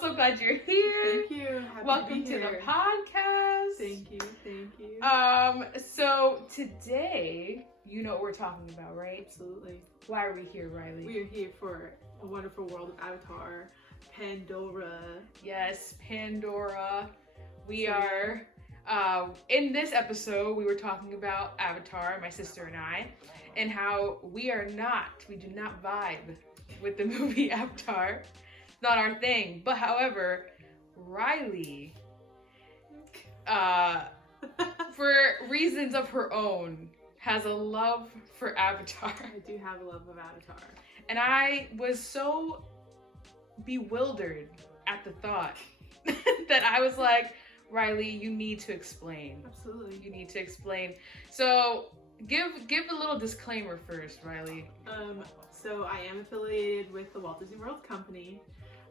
so glad you're here. Thank you. Happy Welcome to, to be the here. podcast. Thank you. So today, you know what we're talking about, right? Absolutely. Why are we here, Riley? We are here for a wonderful world of Avatar, Pandora. Yes, Pandora. We So, are, in this episode, we were talking about Avatar, my sister and I, and how we do not vibe with the movie Avatar. It's not our thing. But however, Riley, for reasons of her own, has a love for Avatar. I do have a love of Avatar. And I was so bewildered at the thought that I was like, Riley, you need to explain. Absolutely. You need to explain. So give a little disclaimer first, Riley. So I am affiliated with the Walt Disney World Company.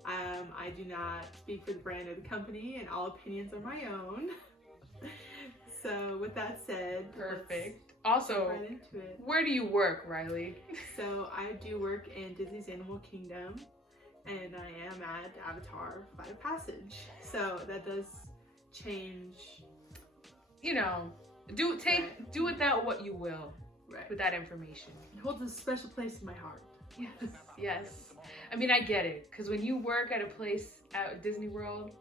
I do not speak for the brand or the company, and all opinions are my own. So with that said, Perfect. let's Also, get right into it. where do you work, Riley? So I do work in Disney's Animal Kingdom, and I am at Avatar Flight of Passage. So that does change. You know, do with that what you will Right. with that information. It holds a special place in my heart. Yes. Yes. I mean, I get it, because when you work at a place at Disney World,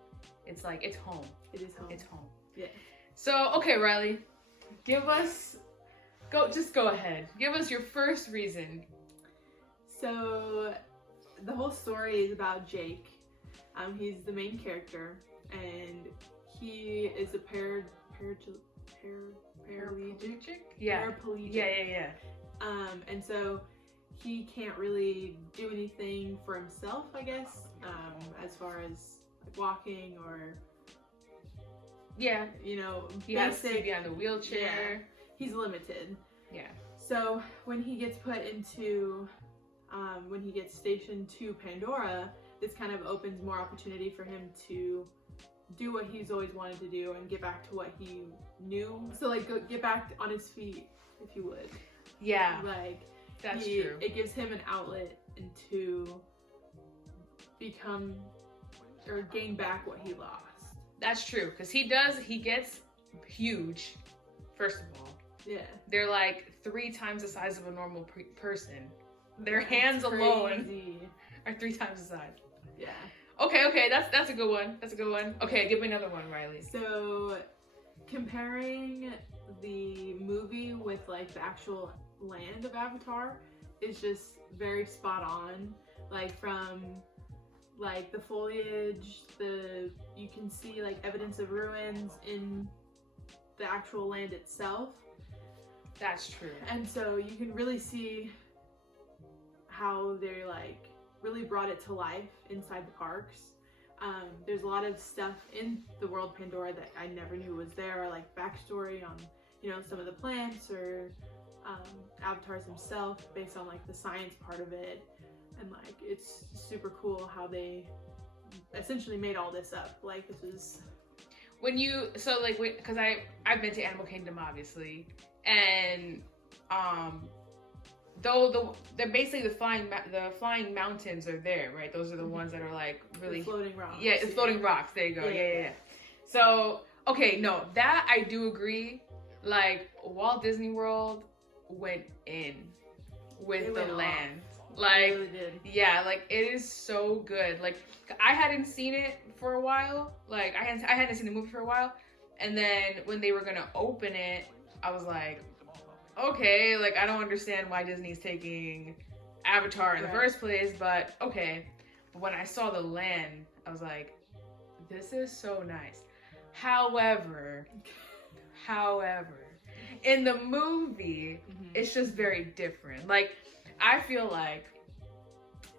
it's like, it's home. It is home. It's home. Yeah. So, okay, Riley, go ahead. Give us your first reason. So the whole story is about Jake. He's the main character, and he is a paraplegic. Yeah. Paraplegic. Yeah. And so he can't really do anything for himself, I guess, as far as like walking or, Yeah. you know, He has to basic. be on the wheelchair. He's limited. Yeah. So when he gets put into, when he gets stationed to Pandora, this kind of opens more opportunity for him to do what he's always wanted to do and get back to what he knew. So like get back on his feet, if you would. Yeah. Like That's true. It gives him an outlet to become or gain back what he lost. That's true, because he gets huge, first of all. Yeah. They're like 3 times the size of a normal person. Their That's hands alone crazy. are 3 times the size. Yeah. Okay, that's a good one. That's a good one. Okay, give me another one, Riley. So, comparing the movie with like the actual land of Avatar is just very spot on. Like from like the foliage, you can see like evidence of ruins in the actual land itself. That's true. And so you can really see how they like really brought it to life inside the parks. There's a lot of stuff in the world Pandora that I never knew was there, or like backstory on, you know, some of the plants or avatars themselves based on like the science part of it. And like it's super cool how they essentially made all this up. Like this is because I've been to Animal Kingdom, obviously, and though they're basically the flying mountains are there, right? Those are the ones that are like really the floating rocks. Yeah, it's floating rocks. There you go. Yeah. So okay, no, that I do agree. Like Walt Disney World went in with the land. Like, They really did. yeah, like it is so good. Like I hadn't seen it for a while. Like I hadn't seen the movie for a while, and then when they were gonna open it, I was like, okay, like I don't understand why Disney's taking Avatar in the first place, but okay. But when I saw the land, I was like, this is so nice. However, in the movie, it's just very different. Like, I feel like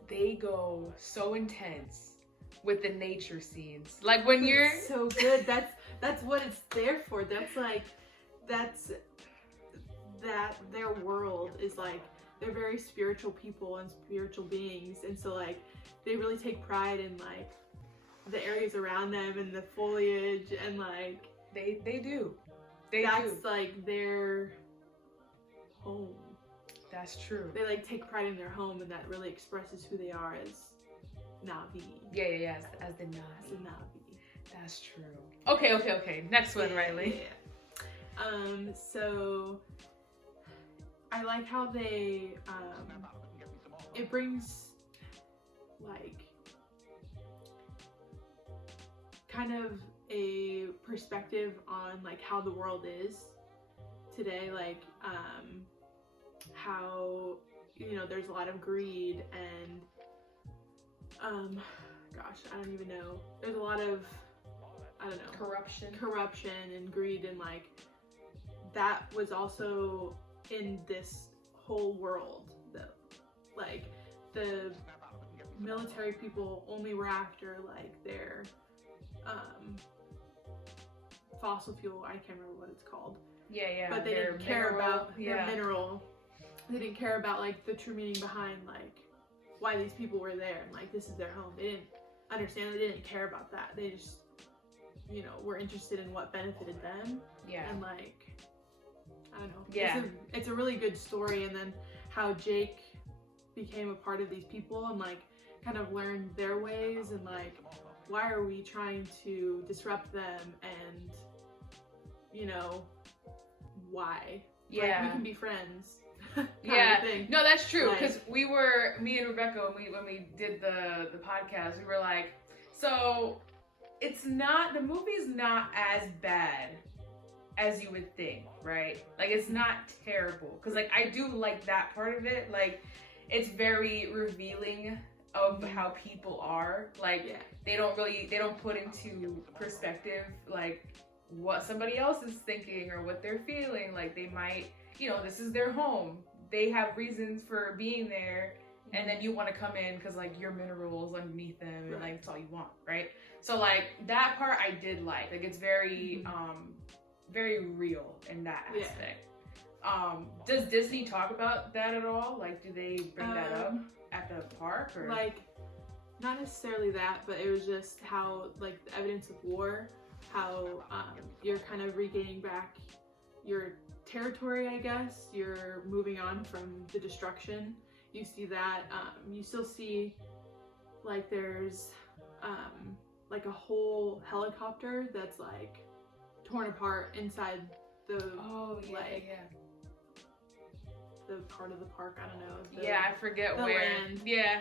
they go so intense with the nature scenes. Like when you're so good. That's what it's there for. That's their world is like, they're very spiritual people and spiritual beings, and so like they really take pride in like the areas around them and the foliage, and like they do. That's like their home. That's true. They like take pride in their home, and that really expresses who they are as Na'vi. Yeah, as the As Navi. the Na'vi. That's true. Okay. Next one, Riley. Yeah. So I like how they it brings like kind of a perspective on like how the world is today, like how, you know, there's a lot of greed and gosh, I don't even know. There's a lot of, I don't know, corruption and greed, and like that was also in this whole world. Like the military people only were after like their fossil fuel. I can't remember what it's called. Yeah. But they didn't care about their mineral. They didn't care about like the true meaning behind like why these people were there and like this is their home. They didn't understand. They didn't care about that. They just, you know, were interested in what benefited them. Yeah. And like, I don't know. Yeah. It's a really good story. And then how Jake became a part of these people and like kind of learned their ways and like why are we trying to disrupt them, and you know why. Yeah. Like, we can be friends. Yeah. No, that's true. Like, Because me and Rebecca, when we did the podcast, we were like, so the movie's not as bad as you would think, right? Like, it's not terrible. Because, like, I do like that part of it. Like, it's very revealing of how people are. Like, they don't put into perspective, like, what somebody else is thinking or what they're feeling. Like, they might, you know, this is their home. They have reasons for being there, and then you want to come in because, like, your minerals underneath them, and, like, that's all you want, right? So, like, that part I did like. Like, it's very, very real in that aspect. Does Disney talk about that at all? Like, do they bring that up at the park? Or? Like, not necessarily that, but it was just how, like, the evidence of war, how you're kind of regaining back your territory, I guess. You're moving on from the destruction. You see that. You still see, like, there's, like, a whole helicopter that's, like, torn apart inside the, the part of the park, I don't know. I forget where. Land. Yeah.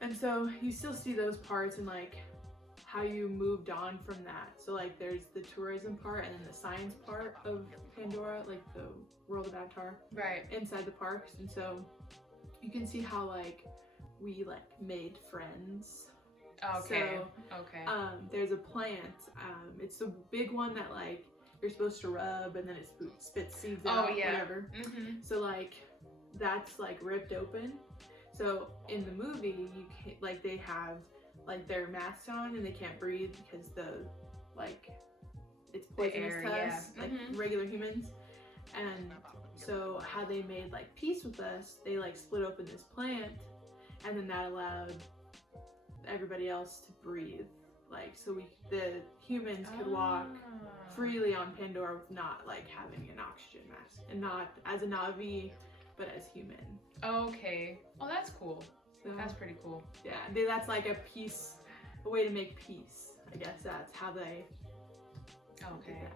And so you still see those parts and like how you moved on from that. So like there's the tourism part and then the science part of Pandora, like the world of Avatar. Right. Inside the parks. And so you can see how like we like made friends. Okay. So, okay. There's a plant. It's the big one that like you're supposed to rub and then it spits seeds out, whatever. So like that's like ripped open. So in the movie, you can't, like they have like their masks on and they can't breathe because it's poisonous to us, like regular humans. And so how they made like peace with us, they like split open this plant, and then that allowed everybody else to breathe. Like so the humans could walk freely on Pandora with not like having an oxygen mask, and not as a Na'vi, but as human. Okay. Oh, that's cool. So, that's pretty cool. Yeah, that's like a way to make peace. I guess that's how they. Okay.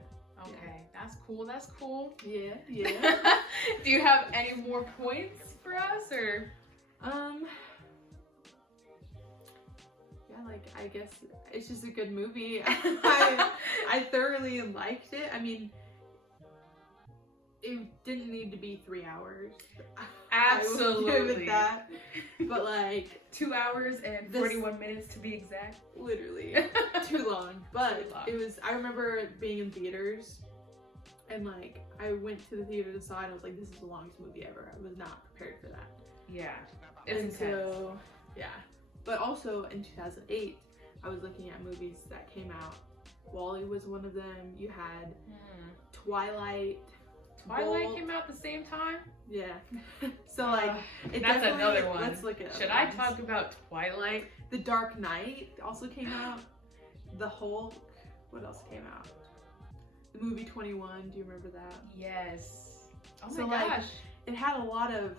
Okay. That's cool. That's cool. Yeah. Do you have any more points for us, or? Yeah, like I guess it's just a good movie. I thoroughly liked it. I mean, it didn't need to be 3 hours. Absolutely. I will give it that. But like 2 hours and 41 minutes to be exact. Literally too long. But it was. I remember being in theaters, and like I went to the theater to saw it. I was like, this is the longest movie ever. I was not prepared for that. Yeah. It's intense. So yeah. But also in 2008, I was looking at movies that came out. WALL-E was one of them. You had Twilight. Twilight came out at the same time? Yeah. So like, that's another one. Let's look at. Should I talk about Twilight? The Dark Knight also came out. The Hulk. What else came out? The movie 21. Do you remember that? Yes. Oh my so, gosh. Like, it had a lot of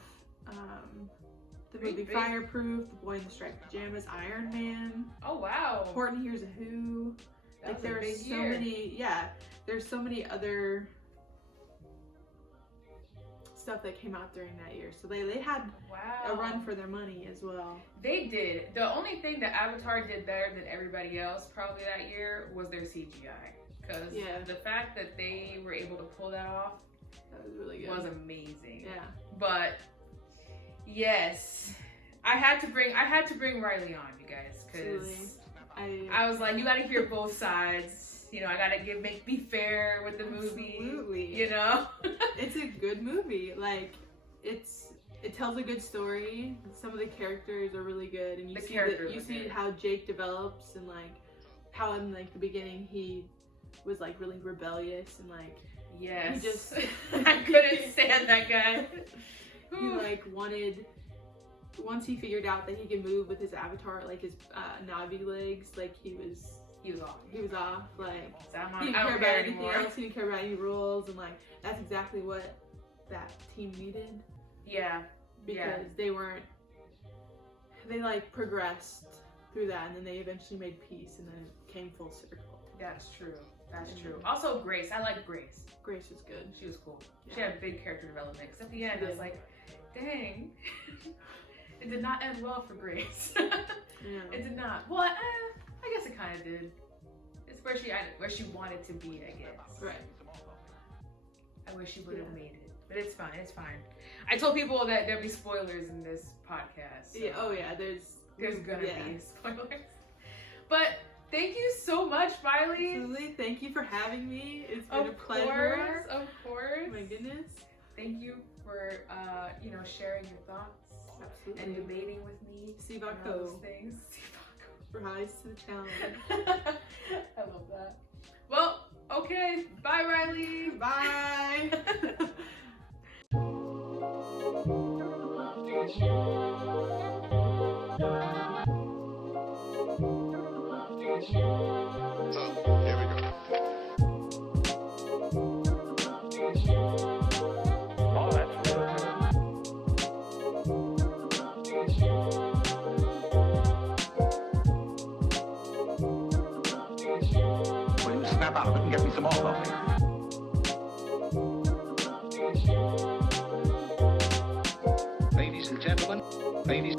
The movie Big. Fireproof, The Boy in the Striped Pajamas, Iron Man, Oh wow. Horton Hears a Who. That Like was a there are big so year. many, there's so many other stuff that came out during that year. So they had Wow. a run for their money as well. They did. The only thing that Avatar did better than everybody else probably that year was their CGI. Because Yeah. the fact that they were able to pull that off That was really good. was amazing. Yeah. But yes, I had to bring Riley on, you guys, Absolutely. because I I was like, you got to hear both sides. You know, I got to be fair with the movie. Absolutely. You know. It's a good movie. Like it tells a good story. Some of the characters are really good, and you The see characters you are see good. how Jake develops, and like how in like the beginning he was like really rebellious, and like Yes. He just- I couldn't stand that guy. he like wanted, once he figured out that he could move with his avatar, like his Navi legs, like he was off. Like he didn't I care don't about care anything anymore. else. He didn't care about any rules, and like that's exactly what that team needed. Yeah. Because they like progressed through that, and then they eventually made peace, and then it came full circle. That's true. That's Mhm. true. Also, Grace. I like Grace. Grace was good. She was cool. She Yeah. had big character development. Because at the end, She I was did. like, dang. It did not end well for Grace. Yeah. It did not. Well, I guess it kind of did. It's where she wanted to be, I guess. Right. I wish she would have Yeah. made it. But it's fine. It's fine. I told people that there'd be spoilers in this podcast. So Yeah. Oh yeah. There's gonna yeah. be spoilers. But thank you so much, Riley. Absolutely. Thank you for having me. It's been a pleasure. Of course. Oh my goodness. Thank you for sharing your thoughts Absolutely. and debating with me on all Sivako. those things. Rise to the challenge. I love that. Well, okay. Bye, Riley. Bye. Here we go. Oh, that's really good. Will you snap out of it and get me some more coffee? Ladies and gentlemen, ladies.